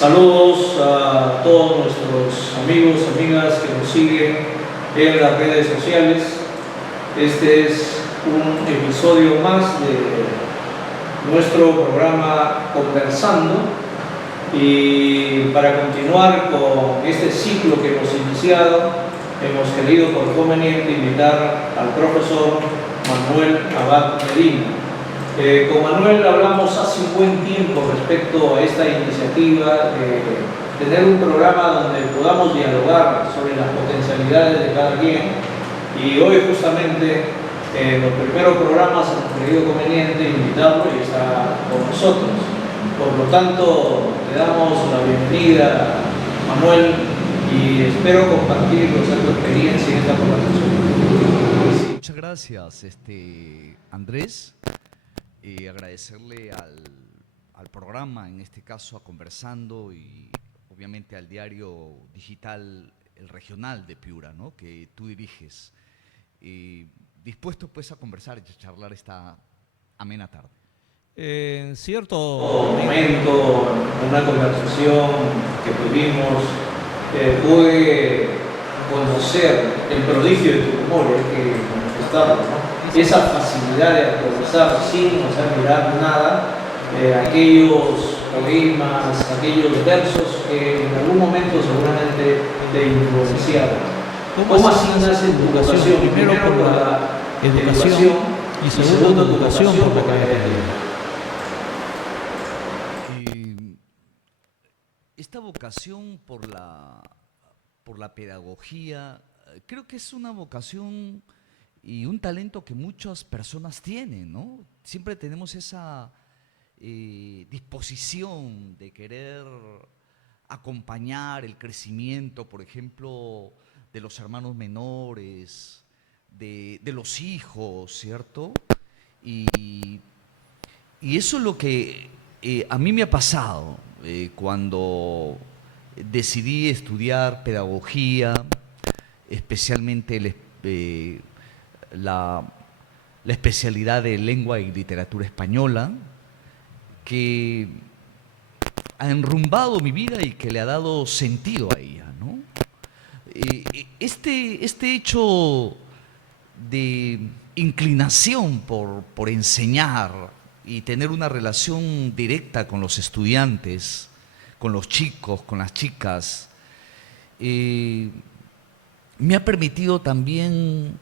Saludos a todos nuestros amigos, amigas que nos siguen en las redes sociales. Este es un episodio más de nuestro programa Conversando, y para continuar con este ciclo que hemos iniciado, hemos querido por conveniente invitar al profesor Manuel Abad Medina. Con Manuel hablamos hace un buen tiempo respecto a esta iniciativa de tener un programa donde podamos dialogar sobre las potencialidades de cada quien, y hoy justamente en los primeros programas hemos creído conveniente invitarlo y está con nosotros. Por lo tanto, le damos la bienvenida, Manuel, y espero compartir con tu experiencia en esta conversación. Muchas gracias, Andrés. Agradecerle al programa, en este caso a Conversando, y obviamente al diario digital El Regional de Piura, ¿no?, que tú diriges. Dispuesto pues a conversar y a charlar esta amena tarde. En cierto momento, en una conversación que tuvimos, pude conocer el prodigio de tu memoria, que manifestabas, ¿no? Esa facilidad de conversar sin hacer mirar nada, aquellos poemas, aquellos versos que en algún momento seguramente te influenciaron. ¿Cómo así nace tu vocación? Primero por la educación y segundo tu vocación por la academia. Esta vocación por la pedagogía, creo que es una vocación y un talento que muchas personas tienen, ¿no? Siempre tenemos esa disposición de querer acompañar el crecimiento, por ejemplo, de los hermanos menores, de los hijos, ¿cierto? Y eso es lo que a mí me ha pasado cuando decidí estudiar pedagogía, especialmente la especialidad de lengua y literatura española, que ha enrumbado mi vida y que le ha dado sentido a ella, ¿no? Este hecho de inclinación por enseñar y tener una relación directa con los estudiantes, con los chicos, con las chicas, me ha permitido también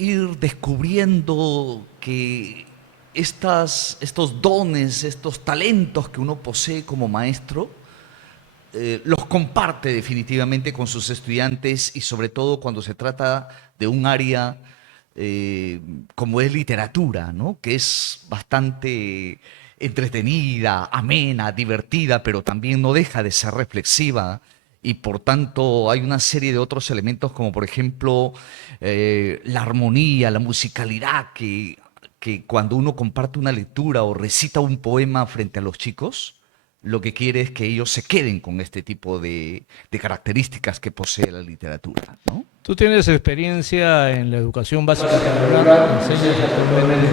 ir descubriendo que estos dones, estos talentos que uno posee como maestro, los comparte definitivamente con sus estudiantes, y sobre todo cuando se trata de un área como es literatura, ¿no?, que es bastante entretenida, amena, divertida, pero también no deja de ser reflexiva. Y por tanto hay una serie de otros elementos, como por ejemplo la armonía, la musicalidad, que cuando uno comparte una lectura o recita un poema frente a los chicos, lo que quiere es que ellos se queden con este tipo de características que posee la literatura, ¿no? Tú tienes experiencia en la educación básica regular, enseñas actualmente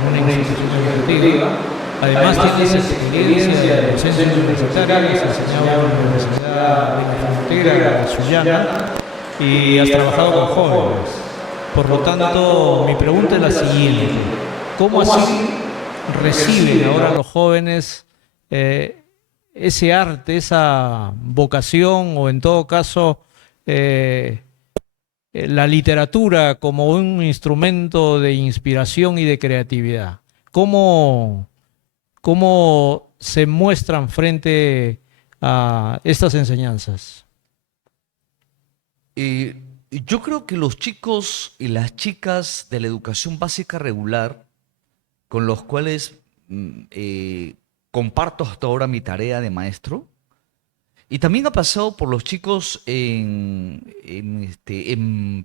en una institución educativa. Además tienes experiencia en docencia universitaria, has enseñado en la Universidad de la Frontera, de Sullana, y has trabajado con jóvenes. Por lo tanto, mi pregunta es la siguiente: ¿cómo así reciben ahora los jóvenes ese arte, esa vocación, o en todo caso la literatura como un instrumento de inspiración y de creatividad? ¿Cómo se muestran frente a estas enseñanzas? Yo creo que los chicos y las chicas de la educación básica regular, con los cuales comparto hasta ahora mi tarea de maestro, y también ha pasado por los chicos en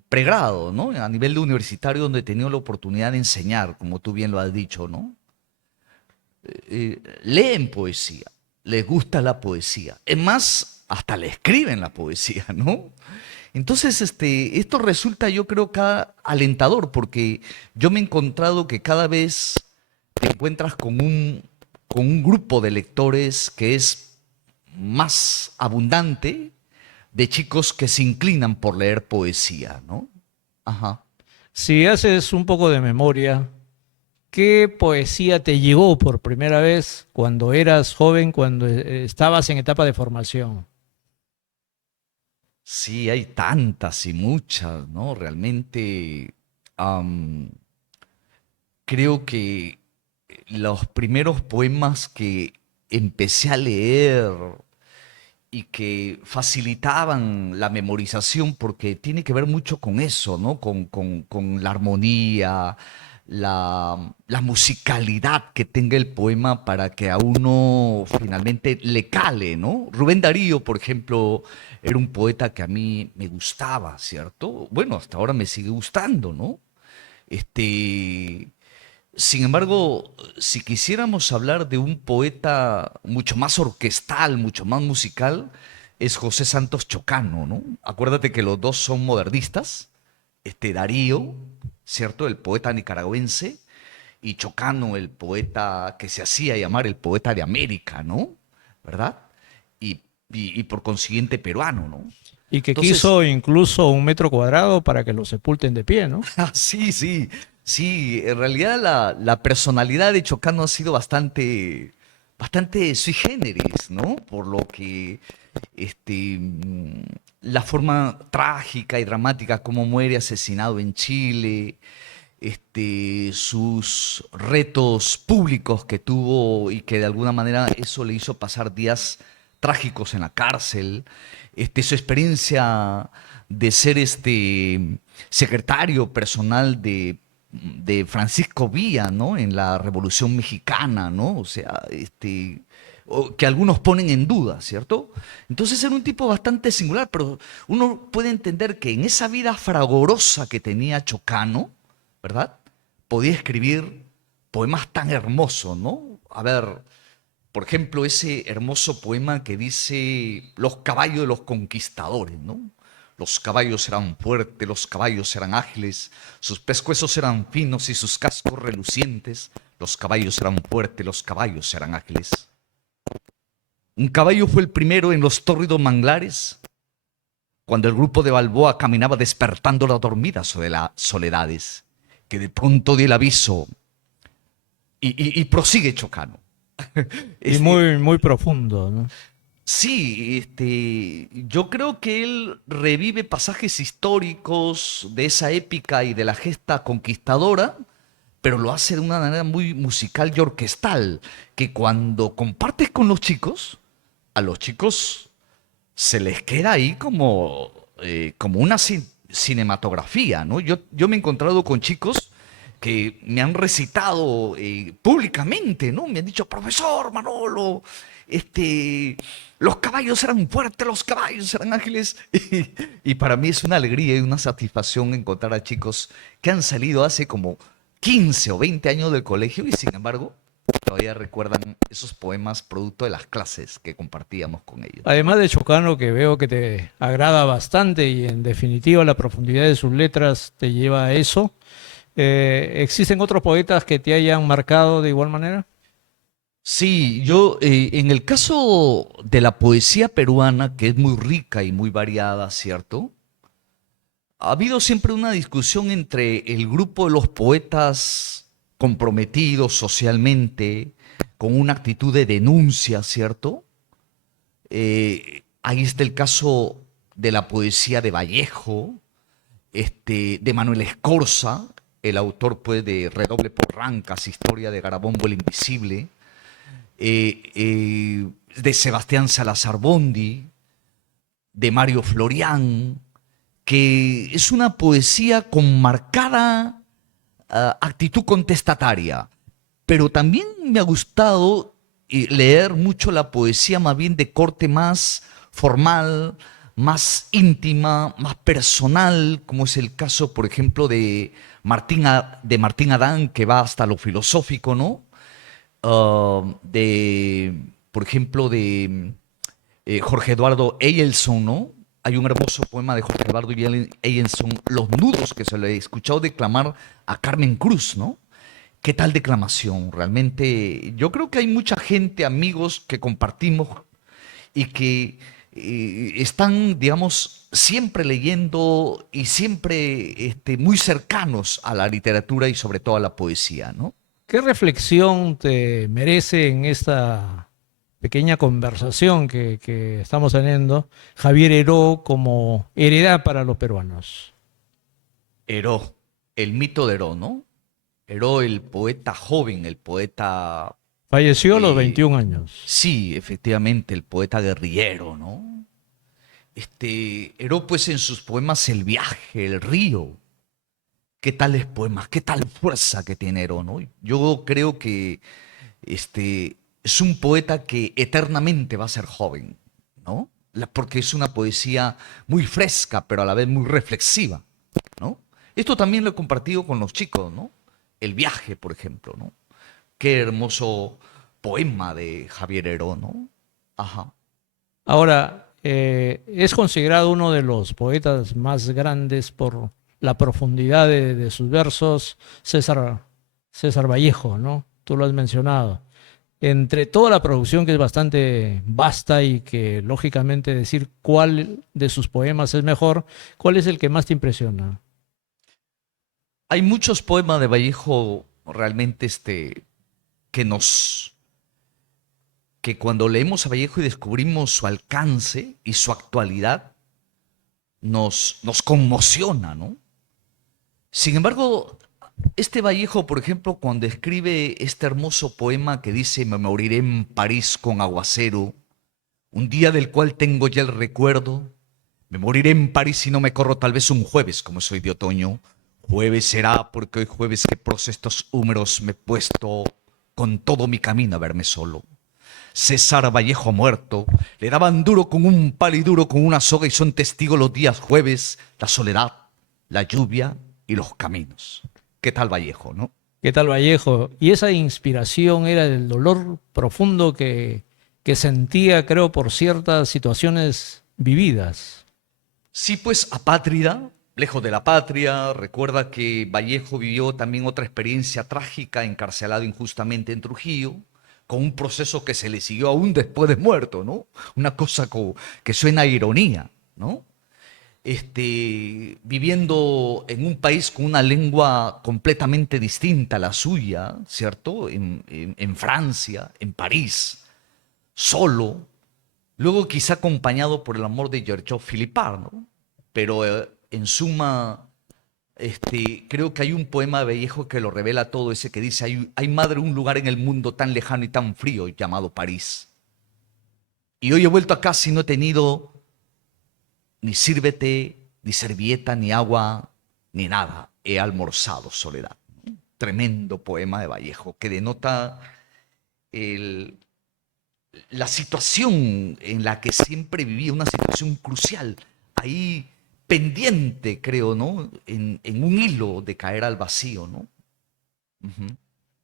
pregrado, ¿no?, a nivel de universitario, donde he tenido la oportunidad de enseñar, como tú bien lo has dicho, ¿no? Leen poesía, les gusta la poesía, es más, hasta le escriben la poesía, ¿no? Entonces, esto resulta, yo creo, alentador, porque yo me he encontrado que cada vez te encuentras con un grupo de lectores que es más abundante de chicos que se inclinan por leer poesía, ¿no? Ajá. Si haces un poco de memoria, ¿qué poesía te llegó por primera vez cuando eras joven, cuando estabas en etapa de formación? Sí, hay tantas y muchas, ¿no? Realmente am, creo que los primeros poemas que empecé a leer y que facilitaban la memorización, porque tiene que ver mucho con eso, ¿no? Con la armonía, la musicalidad que tenga el poema para que a uno finalmente le cale, ¿no? Rubén Darío, por ejemplo, era un poeta que a mí me gustaba, ¿cierto? Bueno, hasta ahora me sigue gustando, ¿no? Este, Sin embargo, si quisiéramos hablar de un poeta mucho más orquestal, mucho más musical, es José Santos Chocano, ¿no? Acuérdate que los dos son modernistas, Darío, ¿cierto? El poeta nicaragüense, y Chocano, el poeta que se hacía llamar el poeta de América, ¿no? ¿Verdad? Y por consiguiente peruano, ¿no? Y que Entonces, quiso incluso 1 metro cuadrado para que lo sepulten de pie, ¿no? sí, sí, sí. En realidad la personalidad de Chocano ha sido bastante sui generis, ¿no? Por lo que la forma trágica y dramática como muere asesinado en Chile, sus retos públicos que tuvo y que de alguna manera eso le hizo pasar días trágicos en la cárcel, su experiencia de ser secretario personal de Francisco Villa, ¿no? En la Revolución Mexicana, ¿no? O sea, que algunos ponen en duda, ¿cierto? Entonces era un tipo bastante singular, pero uno puede entender que en esa vida fragorosa que tenía Chocano, ¿verdad? Podía escribir poemas tan hermosos, ¿no? A ver, por ejemplo, ese hermoso poema que dice los caballos de los conquistadores, ¿no? Los caballos eran fuertes, los caballos eran ágiles, sus pescuezos eran finos y sus cascos relucientes. Los caballos eran fuertes, los caballos eran ágiles. Un caballo fue el primero en los tórridos manglares, cuando el grupo de Balboa caminaba despertando las dormidas sobre las soledades, que de pronto dio el aviso y prosigue Chocano. Y Este, muy, muy profundo, ¿no? Sí, yo creo que él revive pasajes históricos de esa épica y de la gesta conquistadora, pero lo hace de una manera muy musical y orquestal, que cuando compartes con los chicos, a los chicos se les queda ahí como una cinematografía, ¿no? Yo me he encontrado con chicos que me han recitado públicamente, ¿no? Me han dicho, profesor Manolo, los caballos eran fuertes, los caballos eran ágiles. Y para mí es una alegría y una satisfacción encontrar a chicos que han salido hace como 15 o 20 años del colegio y sin embargo todavía recuerdan esos poemas producto de las clases que compartíamos con ellos. Además de Chocano, que veo que te agrada bastante y en definitiva la profundidad de sus letras te lleva a eso, ¿existen otros poetas que te hayan marcado de igual manera? Sí, yo en el caso de la poesía peruana, que es muy rica y muy variada, ¿cierto? Ha habido siempre una discusión entre el grupo de los poetas comprometidos socialmente, con una actitud de denuncia, ¿cierto? Ahí está el caso de la poesía de Vallejo, de Manuel Escorza, el autor pues, de Redoble por Rancas, Historia de Garabombo el Invisible, de Sebastián Salazar Bondi, de Mario Florián, que es una poesía con marcada actitud contestataria, pero también me ha gustado leer mucho la poesía más bien de corte más formal, más íntima, más personal, como es el caso, por ejemplo, de de Martín Adán, que va hasta lo filosófico, ¿no? Por ejemplo, de Jorge Eduardo Eyelson, ¿no? Hay un hermoso poema de Jorge Eduardo Eyelson, Los nudos, que se le he escuchado declamar a Carmen Cruz, ¿no? ¿Qué tal declamación? Realmente, yo creo que hay mucha gente, amigos, que compartimos y que están, digamos, siempre leyendo y siempre muy cercanos a la literatura y sobre todo a la poesía, ¿no? ¿Qué reflexión te merece en esta pequeña conversación que estamos teniendo Javier Heró como heredad para los peruanos? Heró, el mito de Heró, ¿no? Heró, el poeta joven, el poeta, Falleció a los eh, 21 años. sí, efectivamente, el poeta guerrillero, ¿no? Heró, pues, en sus poemas El viaje, El río. ¿Qué tales poemas? ¿Qué tal fuerza que tiene Heró, ¿no? Yo creo que es un poeta que eternamente va a ser joven, ¿no? Porque es una poesía muy fresca, pero a la vez muy reflexiva, ¿no? Esto también lo he compartido con los chicos, ¿no? El viaje, por ejemplo, ¿no? Qué hermoso poema de Javier Heró, ¿no? Ajá. Ahora, es considerado uno de los poetas más grandes por la profundidad de sus versos, César Vallejo, ¿no? Tú lo has mencionado. Entre toda la producción que es bastante vasta y que lógicamente decir cuál de sus poemas es mejor, ¿cuál es el que más te impresiona? Hay muchos poemas de Vallejo realmente que nos que cuando leemos a Vallejo y descubrimos su alcance y su actualidad, nos conmociona, ¿no? Sin embargo, este Vallejo, por ejemplo, cuando escribe este hermoso poema que dice Me moriré en París con aguacero, un día del cual tengo ya el recuerdo, me moriré en París si no me corro tal vez un jueves, como soy de otoño. Jueves será porque hoy jueves que pros estos húmeros me he puesto con todo mi camino a verme solo. César Vallejo muerto, le daban duro con un palo y duro con una soga y son testigos los días jueves, la soledad, la lluvia y los caminos. ¿Qué tal Vallejo, no? ¿Qué tal Vallejo? Y esa inspiración era el dolor profundo que sentía, creo, por ciertas situaciones vividas. Sí, pues apátrida, lejos de la patria, recuerda que Vallejo vivió también otra experiencia trágica, encarcelado injustamente en Trujillo, con un proceso que se le siguió aún después de muerto, ¿no? Una cosa que suena a ironía, ¿no? Viviendo en un país con una lengua completamente distinta a la suya, ¿cierto? En Francia, en París, solo, luego quizá acompañado por el amor de Giorgio Filipar, ¿no? Pero en suma, creo que hay un poema de Vallejo que lo revela todo, ese que dice, hay madre un lugar en el mundo tan lejano y tan frío llamado París. Y hoy he vuelto acá si no he tenido ni sírvete, ni servilleta, ni agua, ni nada. He almorzado soledad. Tremendo poema de Vallejo que denota el, la situación en la que siempre vivía, una situación crucial, ahí pendiente, creo, ¿no? En un hilo de caer al vacío, ¿no? Ujú.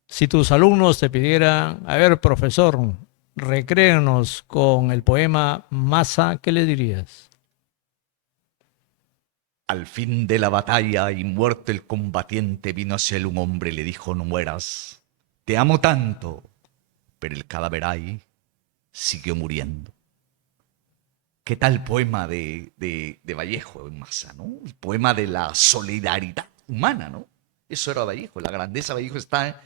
Si tus alumnos te pidieran, a ver, profesor, recréanos con el poema Masa, ¿qué le dirías? Al fin de la batalla y muerto el combatiente, vino hacia él un hombre y le dijo, no mueras, te amo tanto, pero el cadáver ahí siguió muriendo. ¿Qué tal poema de Vallejo en Masa, ¿no? El poema de la solidaridad humana, ¿no? Eso era Vallejo. La grandeza de Vallejo está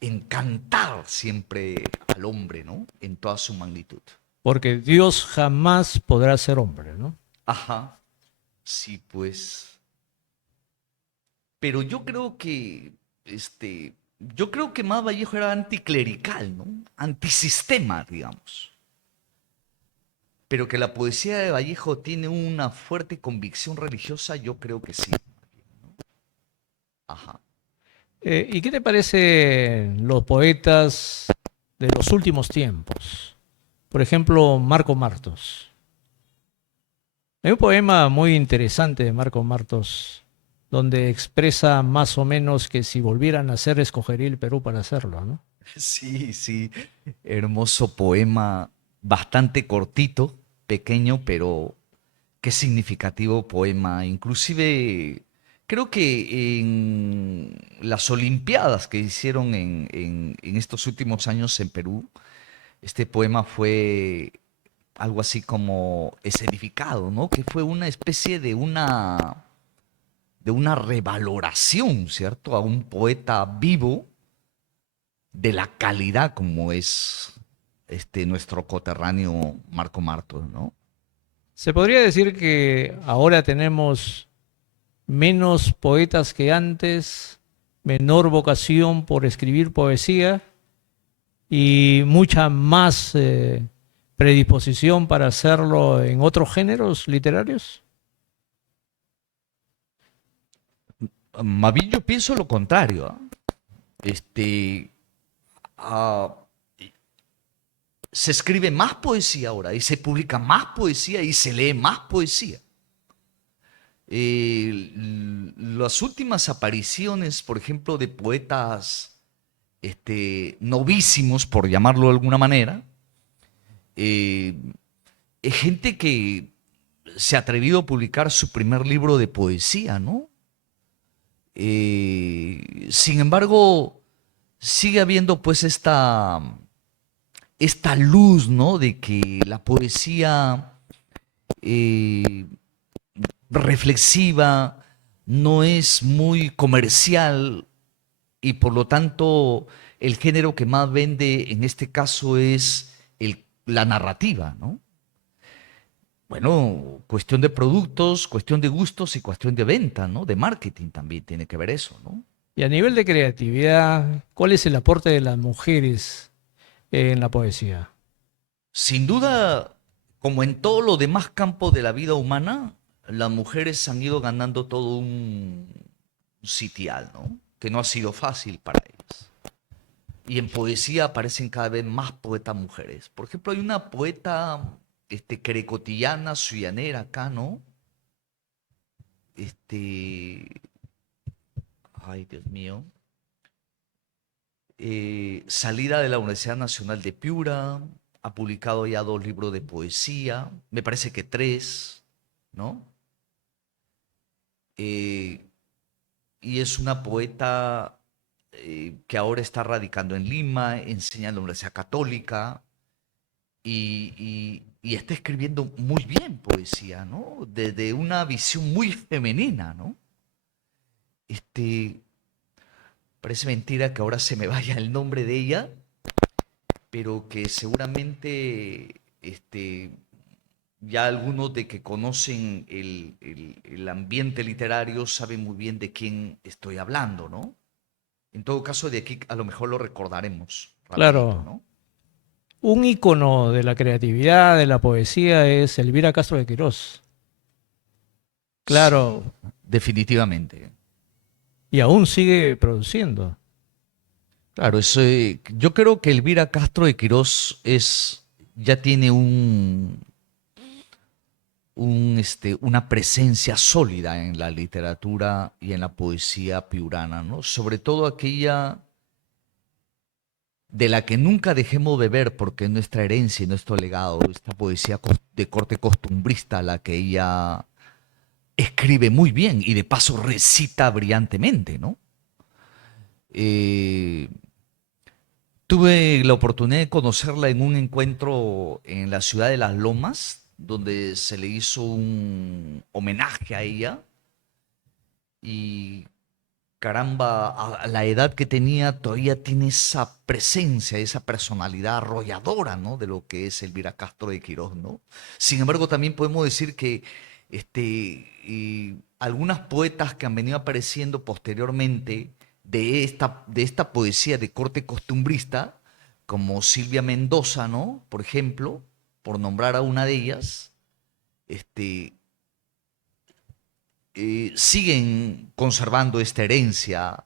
en cantar siempre al hombre, ¿no? En toda su magnitud. Porque Dios jamás podrá ser hombre, ¿no? Ajá, sí, pues. Pero yo creo que más Vallejo era anticlerical, ¿no? Antisistema, digamos. Pero que la poesía de Vallejo tiene una fuerte convicción religiosa, yo creo que sí. Ajá. ¿Y qué te parecen los poetas de los últimos tiempos? Por ejemplo, Marco Martos. Hay un poema muy interesante de Marco Martos donde expresa más o menos que si volvieran a nacer, escogería el Perú para hacerlo, ¿no? Sí, sí, hermoso poema, bastante cortito, pequeño, pero qué significativo poema. Inclusive, creo que en las Olimpiadas que hicieron en estos últimos años en Perú, este poema fue algo así como escenificado, ¿no? Que fue una especie de una revaloración, ¿cierto? A un poeta vivo de la calidad como es nuestro coterráneo Marco Martos, ¿no? Se podría decir que ahora tenemos menos poetas que antes, menor vocación por escribir poesía y mucha más predisposición para hacerlo en otros géneros literarios. Más bien yo pienso lo contrario, ¿ah? Este, ah, Se escribe más poesía ahora y se publica más poesía y se lee más poesía. Las últimas apariciones, por ejemplo, de poetas novísimos, por llamarlo de alguna manera, eh, es gente que se ha atrevido a publicar su primer libro de poesía, ¿no? Sin embargo, sigue habiendo pues esta luz, ¿no? De que la poesía eh, reflexiva no es muy comercial y por lo tanto el género que más vende en este caso es la narrativa, ¿no? Bueno, cuestión de productos, cuestión de gustos y cuestión de venta, ¿no? De marketing también tiene que ver eso, ¿no? Y a nivel de creatividad, ¿cuál es el aporte de las mujeres en la poesía? Sin duda, como en todos los demás campos de la vida humana, las mujeres han ido ganando todo un sitial, ¿no? Que no ha sido fácil para ellas. Y en poesía aparecen cada vez más poetas mujeres. Por ejemplo, hay una poeta querecotillana, suyanera acá, ¿no? Ay, Dios mío. Salida de la Universidad Nacional de Piura, ha publicado ya 2 libros de poesía, me parece que 3, ¿no? Eh, y es una poeta que ahora está radicando en Lima, enseña en la Universidad Católica y está escribiendo muy bien poesía, ¿no? Desde una visión muy femenina, ¿no? Parece mentira que ahora se me vaya el nombre de ella, pero que seguramente ya algunos de que conocen el ambiente literario saben muy bien de quién estoy hablando, ¿no? En todo caso, de aquí a lo mejor lo recordaremos rapidito, Claro, ¿no? un ícono de la creatividad, de la poesía es Elvira Castro de Quirós. Sí, Claro, definitivamente. y aún sigue produciendo. Claro, yo creo que Elvira Castro de Quirós ya tiene una presencia sólida en la literatura y en la poesía piurana, ¿no? Sobre todo aquella de la que nunca dejemos de ver, porque es nuestra herencia y nuestro legado, esta poesía de corte costumbrista, la que ella escribe muy bien y de paso recita brillantemente, ¿no? Eh, Tuve la oportunidad de conocerla en un encuentro en la ciudad de Las Lomas, donde se le hizo un homenaje a ella y caramba, a la edad que tenía todavía tiene esa presencia, esa personalidad arrolladora, ¿no? De lo que es Elvira Castro de Quirós, ¿no? Sin embargo, también podemos decir que algunas poetas que han venido apareciendo posteriormente de esta poesía de corte costumbrista, como Silvia Mendoza, ¿no? Por ejemplo, por nombrar a una de ellas, este, siguen conservando esta herencia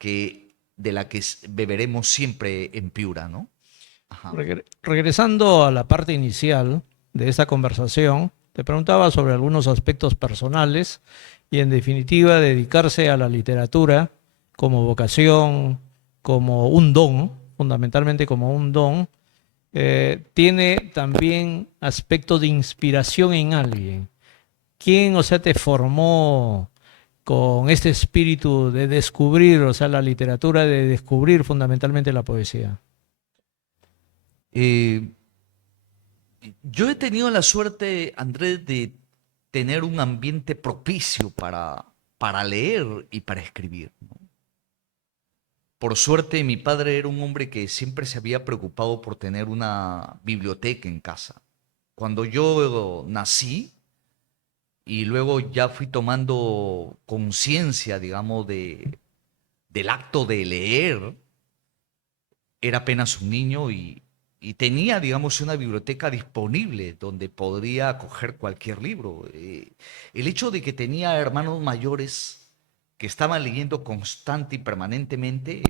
de la que beberemos siempre en Piura, ¿no? Ajá. Regresando a la parte inicial de esta conversación, te preguntaba sobre algunos aspectos personales y en definitiva dedicarse a la literatura como vocación, como un don, fundamentalmente como un don, tiene también aspecto de inspiración en alguien. ¿Quién, o sea, te formó con este espíritu de descubrir, o sea, la literatura, de descubrir fundamentalmente la poesía? Eh, Yo he tenido la suerte, Andrés, de tener un ambiente propicio para leer y para escribir, ¿no? Por suerte, mi padre era un hombre que siempre se había preocupado por tener una biblioteca en casa. Cuando yo nací y luego ya fui tomando conciencia, digamos, del acto de leer, era apenas un niño y tenía, digamos, una biblioteca disponible donde podría coger cualquier libro. El hecho de que tenía hermanos mayores que estaban leyendo constante y permanentemente,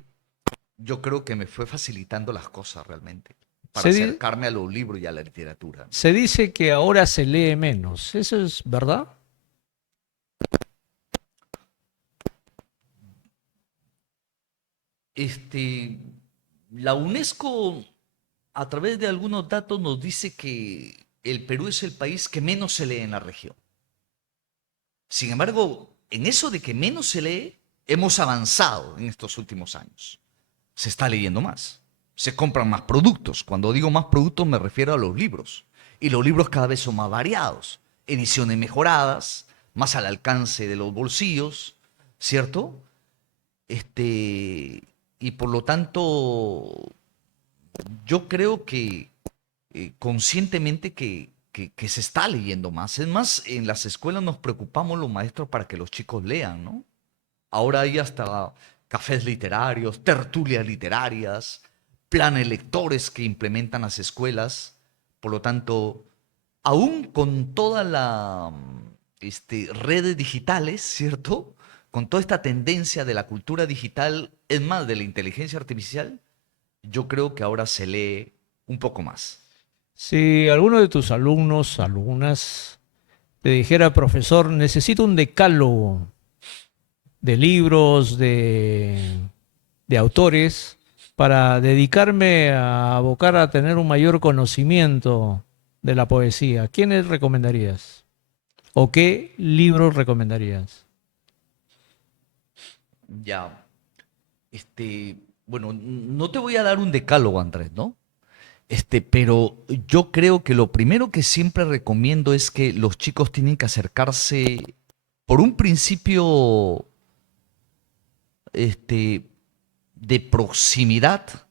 yo creo que me fue facilitando las cosas realmente para Se, di- acercarme a los libros y a la literatura. se dice que ahora se lee menos. ¿Eso es verdad? Este, la UNESCO, a través de algunos datos, nos dice que el Perú es el país que menos se lee en la región. Sin embargo, en eso de que menos se lee, hemos avanzado en estos últimos años. Se está leyendo más, se compran más productos. Cuando digo más productos me refiero a los libros. Y los libros cada vez son más variados, ediciones mejoradas, más al alcance de los bolsillos, ¿cierto? Y por lo tanto, yo creo que conscientemente que se está leyendo más. Es más, en las escuelas nos preocupamos los maestros para que los chicos lean, ¿no? Ahora hay hasta cafés literarios, tertulias literarias, planes lectores que implementan las escuelas. Por lo tanto, aún con toda la redes digitales, ¿cierto? Con toda esta tendencia de la cultura digital, es más, de la inteligencia artificial, yo creo que ahora se lee un poco más. Si alguno de tus alumnos, alumnas, te dijera, profesor, necesito un decálogo de libros, de autores, para dedicarme a abocar a tener un mayor conocimiento de la poesía, ¿quiénes recomendarías? ¿O qué libros recomendarías? Ya, bueno, no te voy a dar un decálogo, Andrés, ¿no? Pero yo creo que lo primero que siempre recomiendo es que los chicos tienen que acercarse por un principio, este, de proximidad,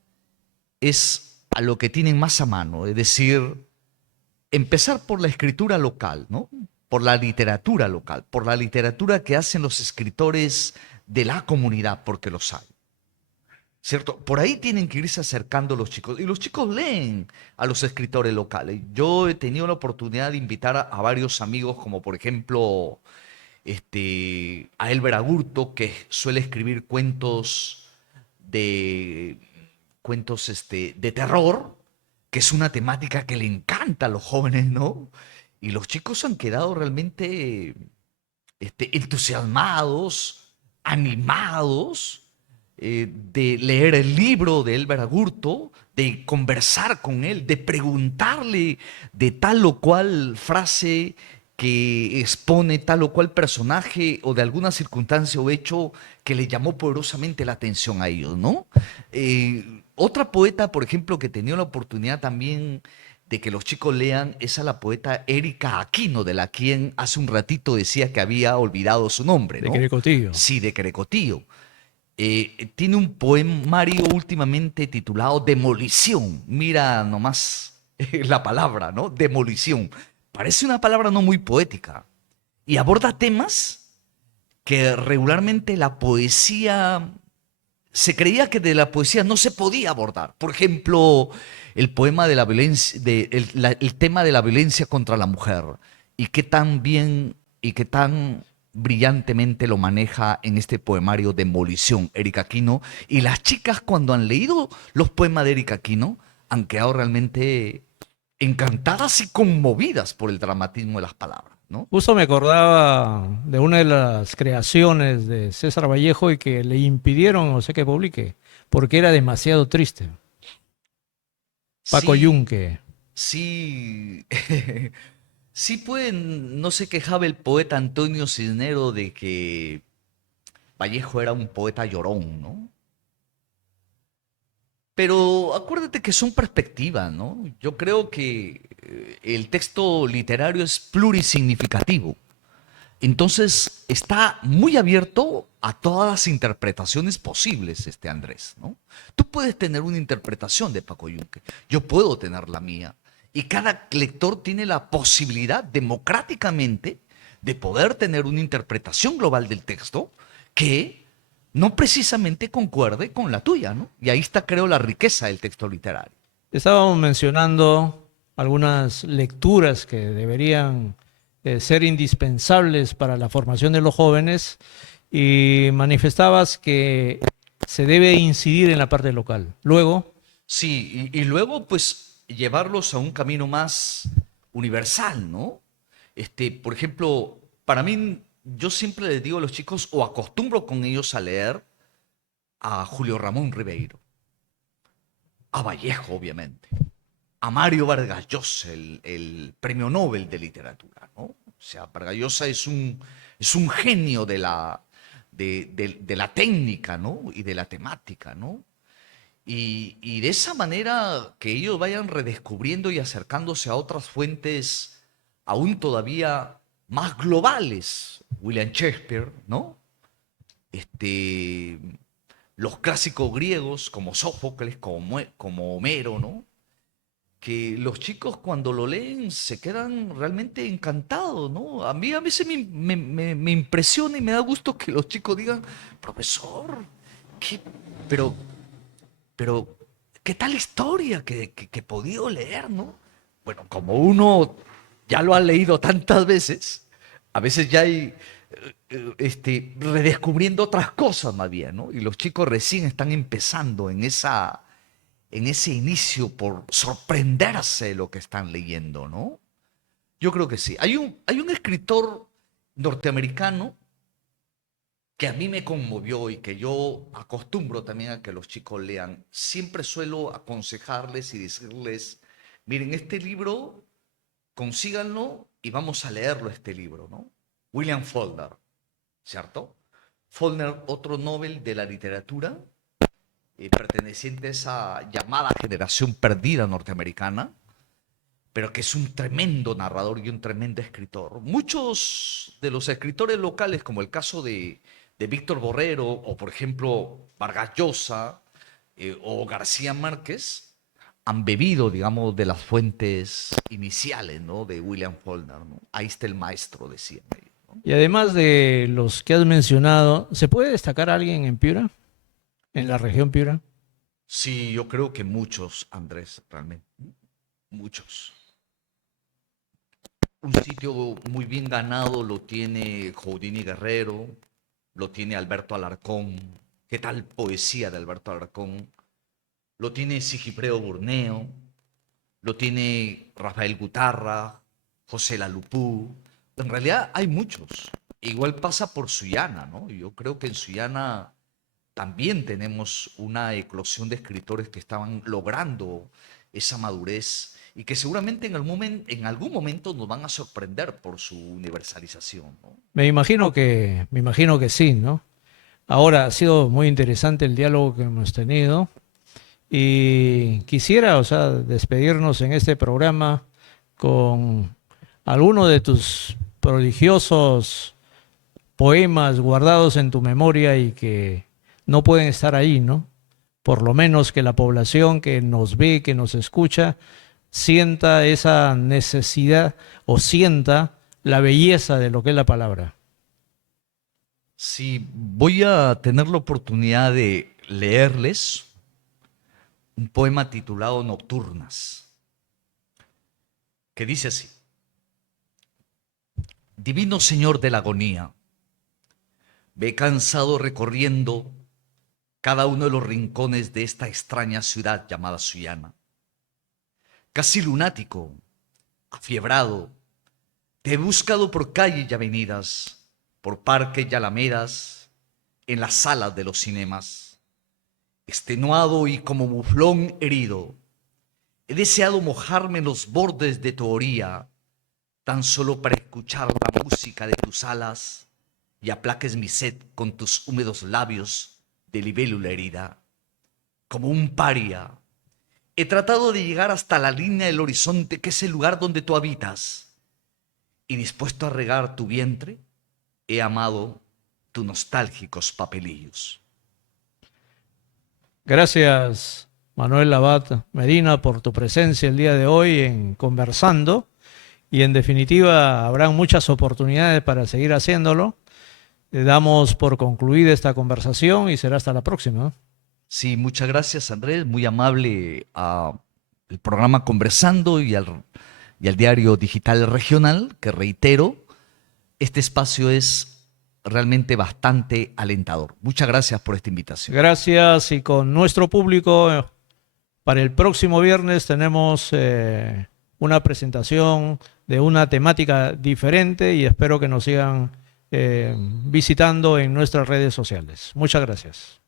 es a lo que tienen más a mano, es decir, empezar por la escritura local, ¿no? Por la literatura local, por la literatura que hacen los escritores de la comunidad, porque los hay. ¿Cierto? Por ahí tienen que irse acercando los chicos. Y los chicos leen a los escritores locales. Yo he tenido la oportunidad de invitar a varios amigos, como por ejemplo a Elber Agurto, que suele escribir de, de terror, que es una temática que le encanta a los jóvenes, ¿no? Y los chicos han quedado realmente entusiasmados, animados de leer el libro de Elber Agurto, de conversar con él, de preguntarle de tal o cual frase que expone tal o cual personaje o de alguna circunstancia o hecho que le llamó poderosamente la atención a ellos, ¿no? Otra poeta, por ejemplo, que tenía la oportunidad también de que los chicos lean es a la poeta Erika Aquino, de la quien hace un ratito decía que había olvidado su nombre, De ¿no? Querecotillo. Sí, de Querecotío. Tiene un poemario últimamente titulado Demolición. Mira nomás la palabra, ¿no? Demolición. Parece una palabra no muy poética. Y aborda temas que regularmente la poesía, se creía que de la poesía no se podía abordar. Por ejemplo, el poema de la violencia, el tema de la violencia contra la mujer. Y qué tan bien y qué tan brillantemente lo maneja en este poemario Demolición, Erika Aquino. Y las chicas cuando han leído los poemas de Erika Aquino han quedado realmente encantadas y conmovidas por el dramatismo de las palabras, ¿no? Justo me acordaba de una de las creaciones de César Vallejo y que le impidieron, o sea, que publique, porque era demasiado triste. Paco Sí, Yunque. sí, sí pueden, no se quejaba el poeta Antonio Cisnero de que Vallejo era un poeta llorón, ¿no? Pero acuérdate que son perspectivas, ¿no? Yo creo que el texto literario es plurisignificativo. Entonces está muy abierto a todas las interpretaciones posibles, Andrés, ¿no? Tú puedes tener una interpretación de Paco Yunque, yo puedo tener la mía, y cada lector tiene la posibilidad democráticamente de poder tener una interpretación global del texto que no precisamente concuerde con la tuya, ¿no? Y ahí está, creo, la riqueza del texto literario. Estábamos mencionando algunas lecturas que deberían ser indispensables para la formación de los jóvenes y manifestabas que se debe incidir en la parte local. Luego, Sí, y luego pues llevarlos a un camino más universal, ¿no? Por ejemplo, para mí, yo siempre les digo a los chicos, o acostumbro con ellos a leer a Julio Ramón Ribeiro, a Vallejo, obviamente, a Mario Vargas Llosa, el premio Nobel de literatura, ¿no? O sea, Vargas Llosa es un genio de la técnica, ¿no? Y de la temática, ¿no? Y de esa manera que ellos vayan redescubriendo y acercándose a otras fuentes aún todavía más globales. William Shakespeare, ¿no? Este, los clásicos griegos como Sófocles, como Homero, ¿no? Que los chicos cuando lo leen se quedan realmente encantados, ¿no? A veces me impresiona y me da gusto que los chicos digan, profesor, ¿qué? Pero pero, ¿qué tal historia que he podido leer, no? Bueno, como uno ya lo ha leído tantas veces, a veces ya hay redescubriendo otras cosas más bien, ¿no? Y los chicos recién están empezando en ese inicio por sorprenderse de lo que están leyendo, ¿no? Yo creo que sí. Hay un escritor norteamericano que a mí me conmovió y que yo acostumbro también a que los chicos lean. Siempre suelo aconsejarles y decirles, miren, este libro, consíganlo y vamos a leerlo este libro, ¿no? William Faulkner, ¿cierto? Faulkner, otro Nobel de la literatura, perteneciente a esa llamada generación perdida norteamericana, pero que es un tremendo narrador y un tremendo escritor. Muchos de los escritores locales, como el caso de Víctor Borrero o, por ejemplo, Vargas Llosa o García Márquez, han bebido, digamos, de las fuentes iniciales, ¿no? De William Faulkner, ¿no? Ahí está el maestro, decían ellos, ¿no? y además de los que has mencionado, ¿se puede destacar a alguien en Piura, en la región Piura? Sí, yo creo que muchos, Andrés, realmente, muchos. Un sitio muy bien ganado lo tiene Houdini Guerrero, lo tiene Alberto Alarcón. ¿Qué tal poesía de Alberto Alarcón? Lo tiene Sigipreo Burneo, lo tiene Rafael Gutarra, José Lalupú. En realidad hay muchos. Igual pasa por Sullana, ¿no? Yo creo que en Sullana también tenemos una eclosión de escritores que estaban logrando esa madurez y que seguramente en algún momento nos van a sorprender por su universalización, ¿no? Me imagino que sí, ¿no? Ahora ha sido muy interesante el diálogo que hemos tenido y quisiera, o sea, despedirnos en este programa con alguno de tus prodigiosos poemas guardados en tu memoria y que no pueden estar ahí, ¿no? Por lo menos que la población que nos ve, que nos escucha, sienta esa necesidad o sienta la belleza de lo que es la palabra. Sí, voy a tener la oportunidad de leerles un poema titulado Nocturnas, que dice así: Divino Señor de la agonía, ve cansado recorriendo cada uno de los rincones de esta extraña ciudad llamada Sullana. Casi lunático, afiebrado, te he buscado por calles y avenidas, por parques y alamedas, en las salas de los cinemas. Extenuado y como muflón herido, he deseado mojarme en los bordes de tu orilla, tan solo para escuchar la música de tus alas y aplaques mi sed con tus húmedos labios de libélula herida. como un paria. He tratado de llegar hasta la línea del horizonte, que es el lugar donde tú habitas. Y dispuesto a regar tu vientre, he amado tus nostálgicos papelillos. Gracias, Manuel Labat Medina, por tu presencia el día de hoy en Conversando. Y en definitiva, habrán muchas oportunidades para seguir haciéndolo. Le damos por concluida esta conversación y será hasta la próxima. Sí, muchas gracias, Andrés. Muy amable al programa Conversando y al diario digital regional, que reitero, este espacio es realmente bastante alentador. Muchas gracias por esta invitación. Gracias, y con nuestro público, para el próximo viernes tenemos una presentación de una temática diferente y espero que nos sigan visitando en nuestras redes sociales. Muchas gracias.